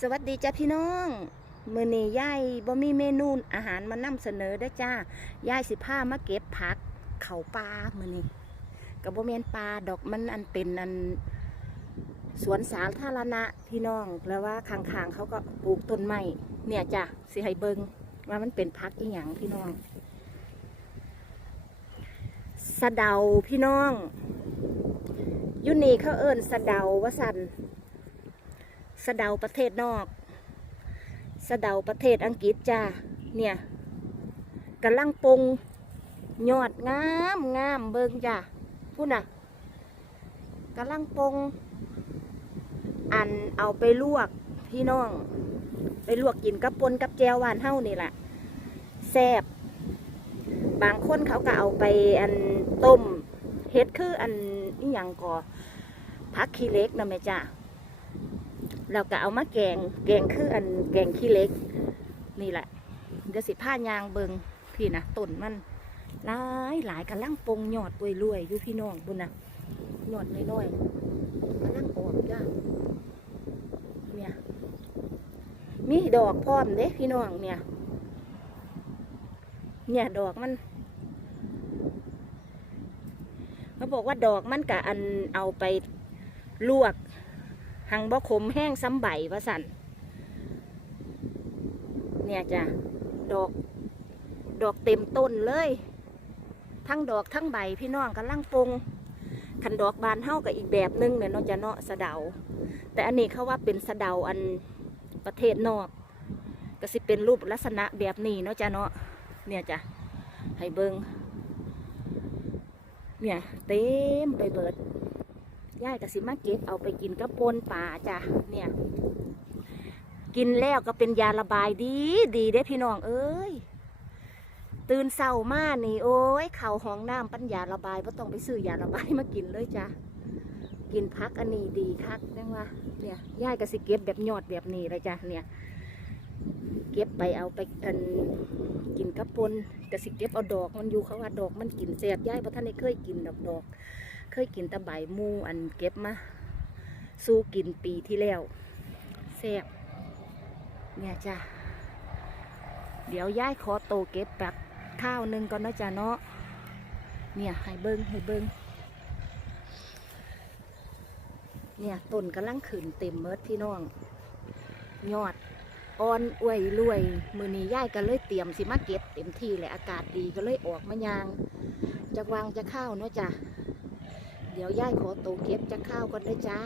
สวัสดีจ้าพี่น้องมือนี้ยายบ่มีเมนูอาหารมานำเสนอได้จ้ายายสิพามาเก็บผักเขาปลามือนี้กับบ่แมนปลาดอกมันอันเป็นอันสวนสาธารณะพี่น้องแล้วว่าข้างๆเขาก็ปลูกต้นไม้เนี่ยจ้ะสิให้เบิงว่ามันเป็นผักอีหยังพี่น้องสะเดาพี่น้องยุนี่เขาเอิ้นสะเดาว่าสัน สะเดาประเทศนอก สะเดาประเทศอังกฤษจ้าเนี่ยกำลังปงยอดงามงามเบิงจ้าพูดนะกำลังปงอันเอาไปลวกพี่น้อง ไปลวกกินกับปนกับแจวหวานเฮ้านี่แหละแซ่บบางคนเขาก็เอาไปอันต้มเฮ็ดคืออันนี่ยังก่อพักขี้เล็กนะแม่จ้า เราก็เอามาแกงแกงคืออันแกงขี้เล็ก นี่แหละเดี๋ยวสิผ้ายางเบิงพี่นะต้นมันหลายหลายกำลังปงหยอดรวยๆอยู่พี่น้องบุญนะหยอดน้อยๆกำลังออกจ้าเนี่ยมีดอกพร้อมเด้พี่น้องเนี่ย เนี่ยดอกมันเขาบอกว่าดอกมันกับอันเอาไปลวก หังบ่ขมแห้งซ้ำใบว่าสันเนี่ยจ้ะดอก ดอกเต็มต้นเลย ทั้งดอกทั้งใบพี่น้องกำลังปงขันดอกบานเท่ากับอีกแบบหนึงเนี่ยเนาะจะเนาะสะเดา แต่อันนี้เขาว่าเป็นสะเดาอันประเทศนอก ก็สิเป็นรูปลักษณะแบบนี้เนาะจ้ะเนาะเนี่ยจ้ะให้เบิงเนี่ยเต็มไปเบิด ย่ายกับสิมาเก็บเอาไปกินกับปนป่าจ้ะเนี่ย กินแล้วก็เป็นยาระบายดีดีเด้พี่น้องเอ้ยตื่นเศร้ามากนี่โอ้ยเข่าห้องน้ำปัญญาระบายเพราะต้องไปซื้อยาระบายมากินเลยจ้ะกินพักอันนี้ดีคักนังว่าเนี่ยย่ายกับสิเก็บแบบยอดแบบนี้เลยจ้ะเนี่ย เก็บไปเอาไปอันกินกับปนกับสิเก็บเอาดอกมันอยู่เขาว่าดอกมันกินแสบย่ายเพราะท่านได้เคยกินดอกดอก เคยกินตะใบมูอันเก็บมา สู้กินปีที่แล้วแซ่บเนี่ยจ้ะเดี๋ยวย้ายขอโตเก็บแบบข้าวหนึงก่อนนาะจ้ะเนาะเนี่ยให้เบิงให้เบิงเนี่ยต้นกำลังขึ้นเต็มเมิดพี่น้อง ยอดอ่อนอวยรวย มือนี้ย่ายก็เลยเตรียมสิมาเก็บเต็มที่เลยอากาศดีก็เลยออกมายางจะวางจะข้าวเนาะจ้ะ เดี๋ยวย่ายขอตัวเก็บจะข้าวก่อนเลยจ้า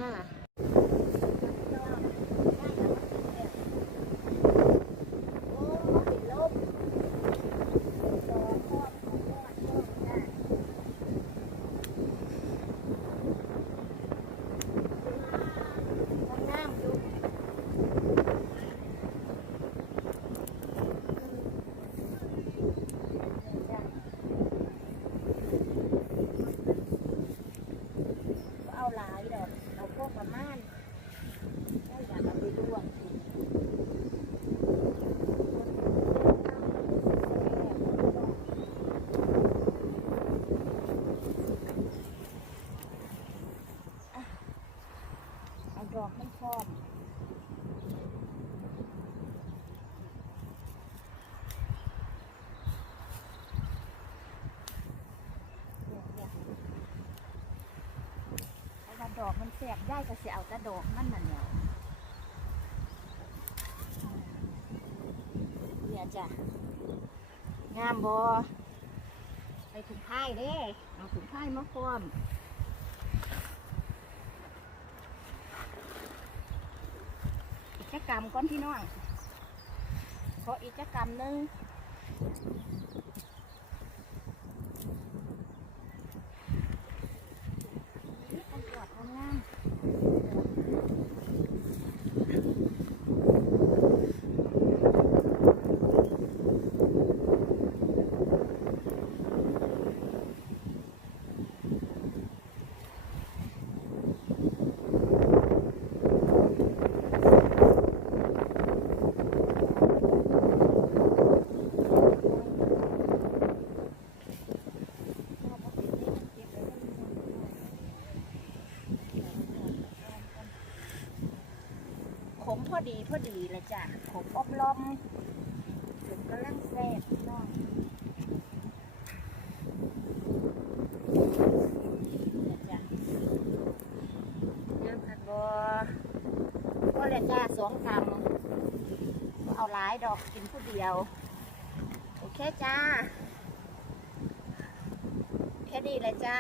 หลายดอกเอาพวกประมาณได้อยากเอาไปลวกกินอะเอา ดอกมันพร้อมเนี่ยเนี่ยเพราะว่าดอกมันแสบได้ก็เสียเอาแต่ดอกมันน่ะเนี่ยเนี่ยจ้ะงามบอไปถุงผ้าเด้เอาถุงผ้ามาพร้อม กรรมก่อนพี่น้องขออีกจักกรรมหนึงนี่เป็นดอกงามๆ เพอดีพอดีเลยจ้ะขมอบลมถึงกำลังแซ่บน้องเยอะค่ะบ่ก็เลยจ้าสองคำบ่เอาหลายดอกกินผู้เดียว โอเคจ้า แค่นี้เลยจ้า